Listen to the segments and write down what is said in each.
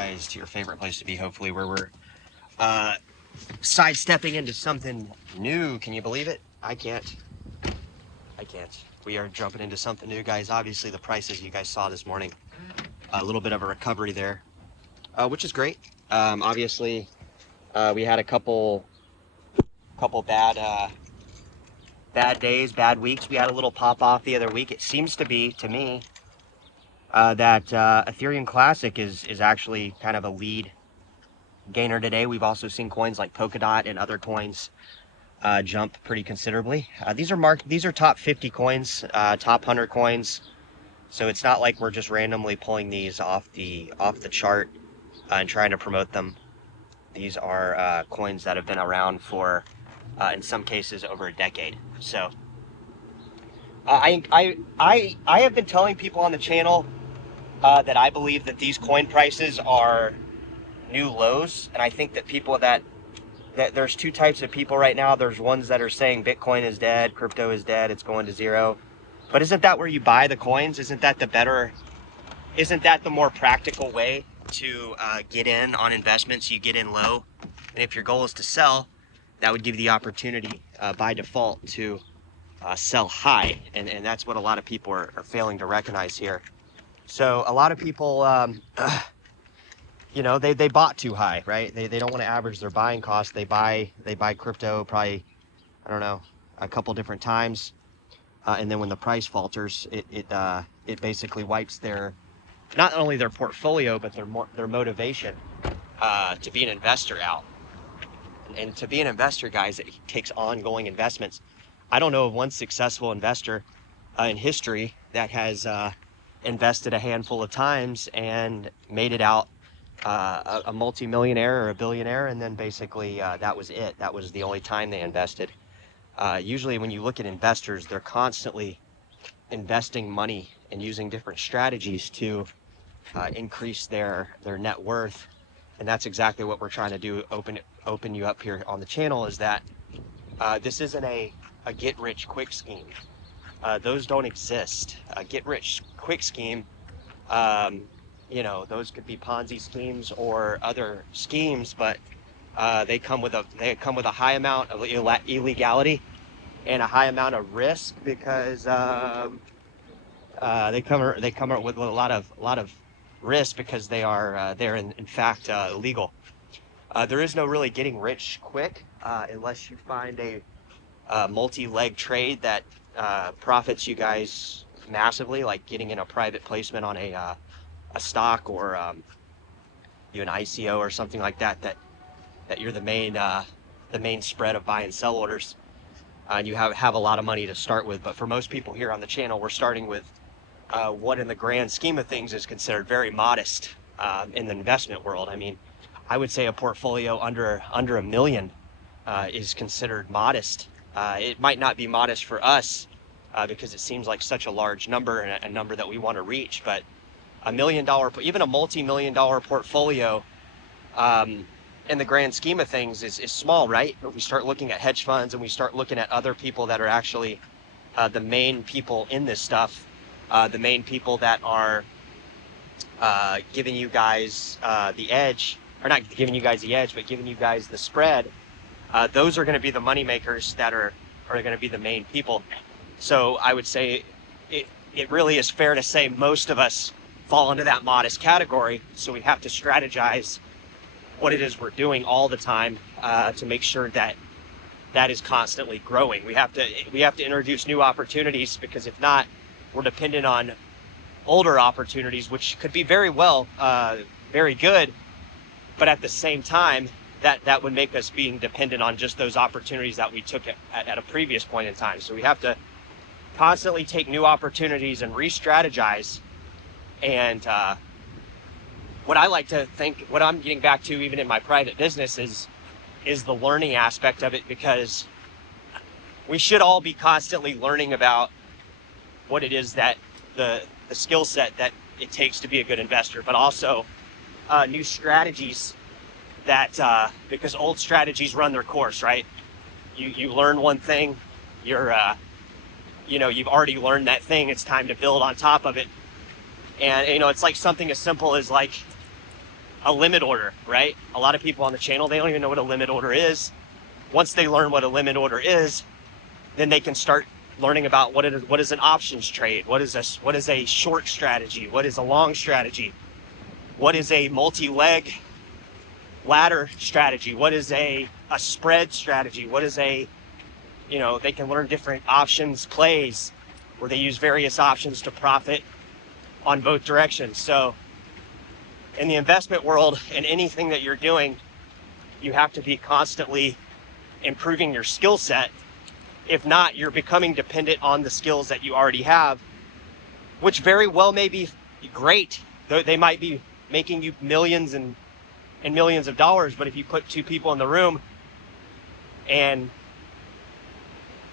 guys to your favorite place to be, hopefully, where we're sidestepping into something new. Can you believe it? I can't. We are jumping into something new, guys. Obviously, the prices you guys saw this morning, a little bit of a recovery there, which is great. Obviously, we had a couple bad days, bad weeks. We had a little pop off the other week. It seems to be, to me, that Ethereum Classic is actually kind of a lead gainer today. We've also seen coins like Polkadot and other coins jump pretty considerably. These are top 50 coins, top 100 coins. So it's not like we're just randomly pulling these off the chart and trying to promote them. These are coins that have been around for, in some cases, over a decade. So I have been telling people on the channel that I believe that these coin prices are new lows, and I think that people that there's two types of people right now. There's ones that are saying Bitcoin is dead, crypto is dead, it's going to zero. But isn't that where you buy the coins? Isn't that the more practical way to get in on investments? You get in low, and if your goal is to sell, that would give you the opportunity by default to sell high, and that's what a lot of people are failing to recognize here. So a lot of people, you know, they bought too high, right? They don't want to average their buying costs. They buy crypto probably, I don't know, a couple different times, and then when the price falters, it basically wipes their, not only their portfolio, but their motivation to be an investor out. And to be an investor, guys, it takes ongoing investments. I don't know of one successful investor in history that has invested a handful of times and made it out a multi-millionaire or a billionaire, and then basically that was it. That was the only time they invested. Usually when you look at investors, they're constantly investing money and using different strategies to increase their net worth. And that's exactly what we're trying to do, open you up here on the channel, is that this isn't a get-rich-quick scheme. Those don't exist. A get-rich-quick scheme, you know, those could be Ponzi schemes or other schemes, but they come with a high amount of illegality and a high amount of risk, because they come with a lot of risk, because they're in fact illegal. There is no really getting rich quick unless you find a multi-leg trade that profits you guys massively, like getting in a private placement on a stock, or an ICO or something like that you're the main spread of buy and sell orders, and you have a lot of money to start with. But for most people here on the channel, we're starting with what in the grand scheme of things is considered very modest in the investment world. I mean, I would say a portfolio under $1 million is considered modest. It might not be modest for us because it seems like such a large number, and a number that we want to reach, but $1 million, even a multi-million-dollar portfolio, in the grand scheme of things is small, right? But we start looking at hedge funds, and we start looking at other people that are actually the main people in this stuff, the main people that are giving you guys the edge, or not giving you guys the edge, but giving you guys the spread. Those are going to be the money makers that are going to be the main people. So I would say it really is fair to say most of us fall into that modest category. So we have to strategize what it is we're doing all the time to make sure that is constantly growing. We have to introduce new opportunities, because if not, we're dependent on older opportunities, which could be very good, but at the same time, that would make us being dependent on just those opportunities that we took at a previous point in time. So we have to constantly take new opportunities and re-strategize. And what I like to think, what I'm getting back to even in my private business, is the learning aspect of it, because we should all be constantly learning about what it is that the skill set that it takes to be a good investor, but also new strategies that because old strategies run their course, right? You learn one thing, you've already learned that thing. It's time to build on top of it. And it's like something as simple as, like, a limit order, right? A lot of people on the channel, they don't even know what a limit order is. Once they learn what a limit order is, then they can start learning about what is an options trade, what is a short strategy, what is a long strategy, what is a multi-leg ladder strategy, what is a spread strategy, what is a, they can learn different options plays where they use various options to profit on both directions. So in the investment world and anything that you're doing, you have to be constantly improving your skill set. If not, you're becoming dependent on the skills that you already have, which very well may be great. They might be making you millions and millions of dollars, but if you put two people in the room and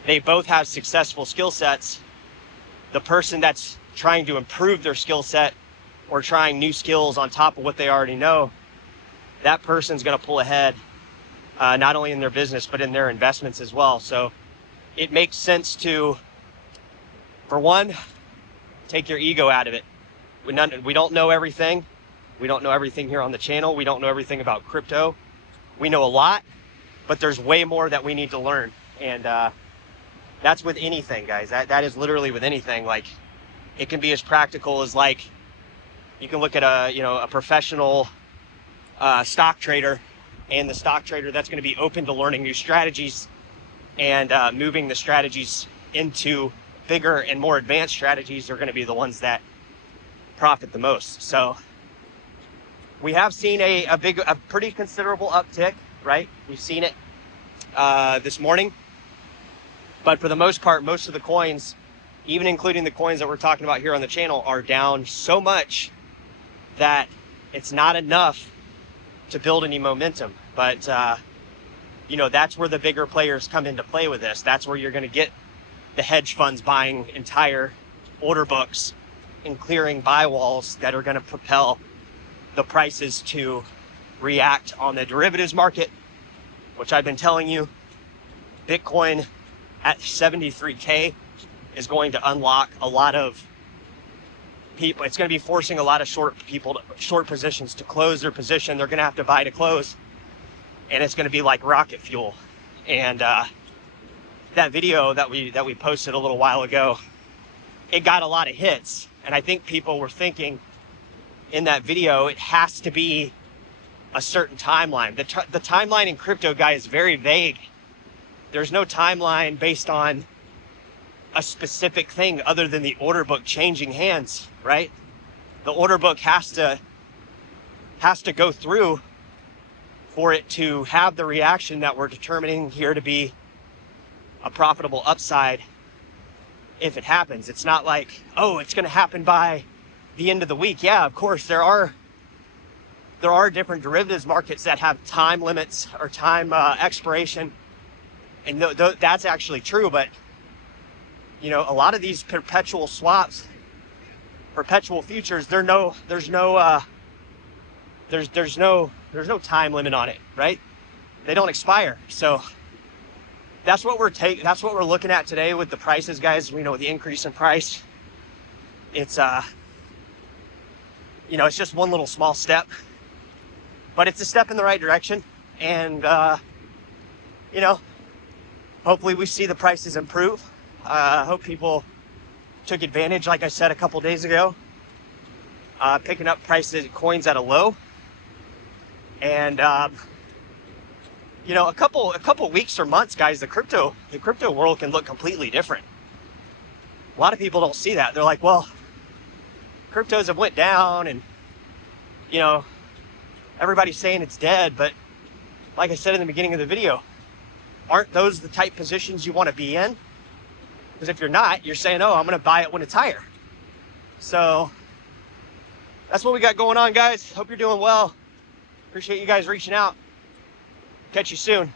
they both have successful skill sets, the person that's trying to improve their skill set or trying new skills on top of what they already know, that person's going to pull ahead, not only in their business, but in their investments as well. So it makes sense to, for one, take your ego out of it. We don't know everything. We don't know everything here on the channel. We don't know everything about crypto. We know a lot, but there's way more that we need to learn. And that's with anything, guys. That is literally with anything. Like, it can be as practical as, like, you can look at a professional stock trader, and the stock trader that's going to be open to learning new strategies and moving the strategies into bigger and more advanced strategies are going to be the ones that profit the most. So we have seen a pretty considerable uptick, right? We've seen it this morning, but for the most part, most of the coins, even including the coins that we're talking about here on the channel, are down so much that it's not enough to build any momentum. But that's where the bigger players come into play with this. That's where you're going to get the hedge funds buying entire order books and clearing buy walls that are going to propel the prices to react on the derivatives market, which I've been telling you, Bitcoin at 73K is going to unlock a lot of people. It's going to be forcing a lot of short positions to close their position. They're going to have to buy to close, and it's going to be like rocket fuel. And that video that we posted a little while ago, it got a lot of hits, and I think people were thinking in that video it has to be a certain timeline. The timeline in crypto, guys, is very vague. There's no timeline based on a specific thing other than the order book changing hands, right? The order book has to go through for it to have the reaction that we're determining here to be a profitable upside if it happens. It's not like, oh, it's going to happen by the end of the week. Yeah, of course, there are different derivatives markets that have time limits or time expiration, and that's actually true. But a lot of these perpetual swaps, perpetual futures, there's no time limit on it, right? They don't expire. So that's what we're looking at today with the prices, guys. We know the increase in price. It's it's just one little small step, but it's a step in the right direction. And hopefully we see the prices improve. Hope people took advantage, like I said a couple days ago, picking up coins at a low. And a couple weeks or months, guys, the crypto world can look completely different. A lot of people don't see that. They're like, well, cryptos have went down, and everybody's saying it's dead. But like I said in the beginning of the video, aren't those the type positions you want to be in? Because if you're not, you're saying, oh, I'm going to buy it when it's higher. So that's what we got going on, guys. Hope you're doing well. Appreciate you guys reaching out. Catch you soon.